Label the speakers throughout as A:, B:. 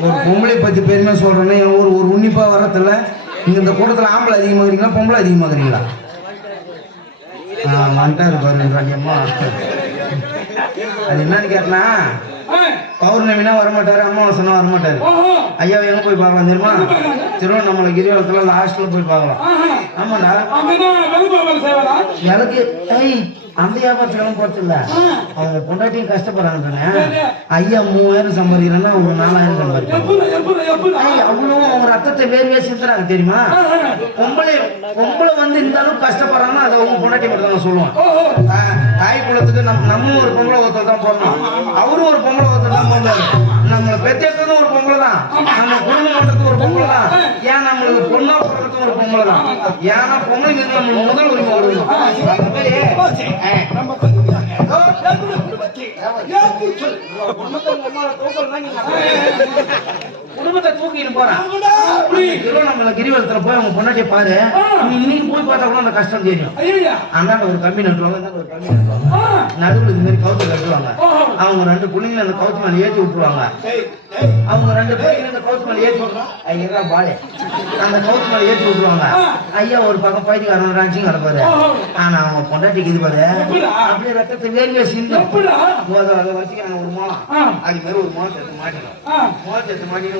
A: ஒரு பொம்பளை பத்தி பெருமை சொல்றேன்னா என் ஒரு ஒரு உன்னிப்பா வரதில்ல நீங்க இந்த கூட்டத்துல ஆம்பளை அதிகமாகறீங்களா பொம்பளை அதிகமாகறீங்களா? வந்துட்டாரு பாருங்க ராணியம்மா அது என்னன்னு கேட்டனா பௌர்ணமினா வரமாட்டாரு அமாவாசைனா வரமாட்டாரு. ஐயா எங்க போய் பார்க்கலாம் தெரியுமா? திருவண்ணாமலை கிரிவலத்துல லாஸ்ட்ல போய் பார்க்கலாம். ஆமாடா எனக்கு ஏய் அந்த வியாபாரத்துல போறது இல்ல. அவங்க பொண்டாட்டியும் கஷ்டப்படுறாங்க ஐயா மூவாயிரம் சம்பாதிக்கிறேன்னா ஒரு நாலாயிரம் சம்பாதிக்கிறேன் அவ்வளவு அவங்க ரத்தத்தை வேர்வையா சிந்துறாங்க தெரியுமா? பொம்பளை பொம்பளை வந்து இந்த அளவுக்கு கஷ்டப்படுறாங்கன்னா அதை அவங்க பொண்டாட்டி மட்டும் தான் சொல்லுவான் ஆ, தாய் குலத்துக்கு நம்ம நம்ம ஒரு பொம்பளை ஒருத்தர் தான் போடணும் அவரும் ஒரு பொம்பளை ஒருத்தர் தான் போடுறாரு நம்மளை பெற்றெடுத்ததும் ஒரு பொம்பளை தான். நம்ம குடும்பம் பண்றது ஒரு பொம்பளை தான். ஏன் நம்மளுக்கு பொண்ணா பிறக்கிறது ஒரு பொம்பளை தான்? ஏன்னா பொம்பளை மீது நம்ம முதல் உரிமை நீங்க குடும்பத்தை தூக்கிட்டு போறான் திருவண்ணாமலை கிரிவலத்துல போய் அவங்க பொண்டாட்டிய பாரு. இன்னைக்கு போய் பார்த்தா கூட அந்த கஷ்டம் தெரியும். அந்தாண்ட ஒரு கம்பி நட்டுவாங்க இந்தாண்ட ஒரு கம்பி நட்டுவாங்க நடுவுல இந்த மாதிரி கவுத்து கட்டுவாங்க. அவங்க ரெண்டு புள்ளிங்க அந்த கவுத்து மேல ஏற்றி விட்டுருவாங்க. அவங்க ரெண்டு பேரும் அந்த கவுத்து மேல ஏற்றி ஐயா பாலே. அந்த கவுத்து மேல ஏற்றி விட்டுருவாங்க. ஐயா ஒரு பக்கம் பைத்தியக்காரன் ராஞ்சிங் கிடப்பாரு. ஆனா அவங்க பொண்டாட்டிக்கு இது பாரு. அப்படியே ரத்தத்தை வேர்வையா சிந்தும் அதை வச்சுக்கிறாங்க ஒரு மோளம். அது மாதிரி ஒரு மோளத்தை எடுத்து மாட்டிடும் மோளத்தை எடுத்து மாட்டிட்டு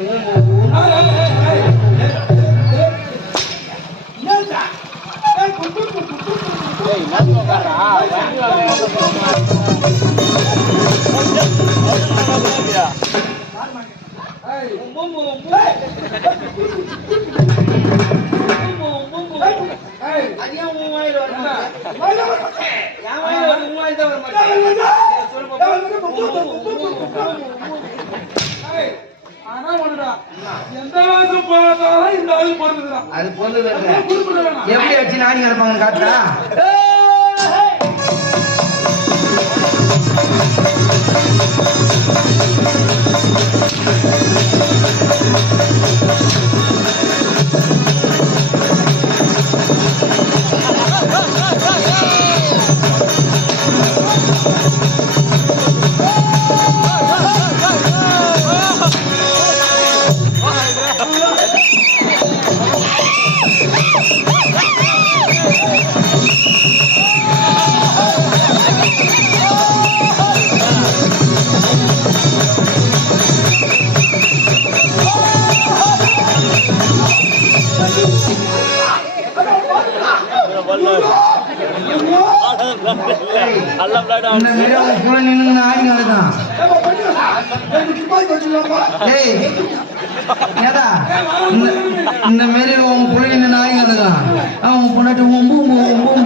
A: பொருந்தது இல்ல. எப்படி வச்சு நாடி கிடப்பாங்கன்னு காட்டுறா. இந்த மாதிரி இந்த மாரி உன் புள்ளி நின்று நாய் கிடக்கான் அவன் பொண்டாட்டி ஒம்பு ஒம்பு